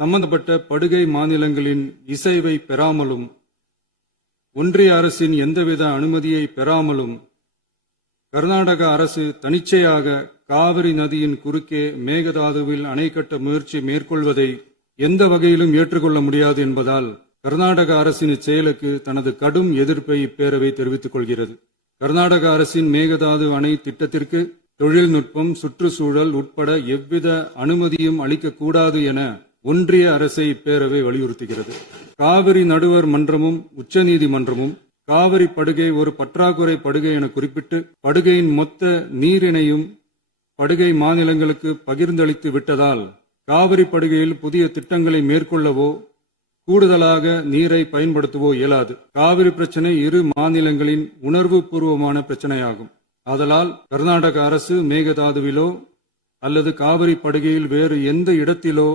சம்பந்தப்பட்ட படுகை மாநிலங்களின் இசைவை பெறாமலும் ஒன்றிய அரசின் எந்தவித அனுமதியை பெறாமலும் கர்நாடக அரசு தனிச்சையாக காவிரி நதியின் குறுக்கே மேகதாதுவில் அணை கட்ட முயற்சி மேற்கொள்வதை எந்த வகையிலும் ஏற்றுக்கொள்ள முடியாது என்பதால் கர்நாடக அரசின் இச்செயலுக்கு தனது கடும் எதிர்ப்பை இப்பேரவை தெரிவித்துக் கொள்கிறது. கர்நாடக அரசின் மேகதாது அணை திட்டத்திற்கு தொழில்நுட்பம், சுற்றுச்சூழல் உட்பட எவ்வித அனுமதியும் அளிக்கக்கூடாது என ஒன்றிய அரசை இப்பேரவை வலியுறுத்துகிறது. காவிரி நடுவர் மன்றமும் உச்சநீதிமன்றமும் காவிரி படுகை ஒரு பற்றாக்குறை படுகை என குறிப்பிட்டு படுகையின் மொத்த நீரினையும் படுகை மாநிலங்களுக்கு பகிர்ந்தளித்து விட்டதால் காவிரி படுகையில் புதிய திட்டங்களை மேற்கொள்ளவோ கூடுதலாக நீரை பயன்படுத்தவோ இயலாது. காவிரி பிரச்சனை இரு மாநிலங்களின் உணர்வு பூர்வமான பிரச்சனையாகும். ஆதலால் கர்நாடக அரசு மேகதாதுவிலோ அல்லது காவிரி படுகையில் வேறு எந்த இடத்திலோ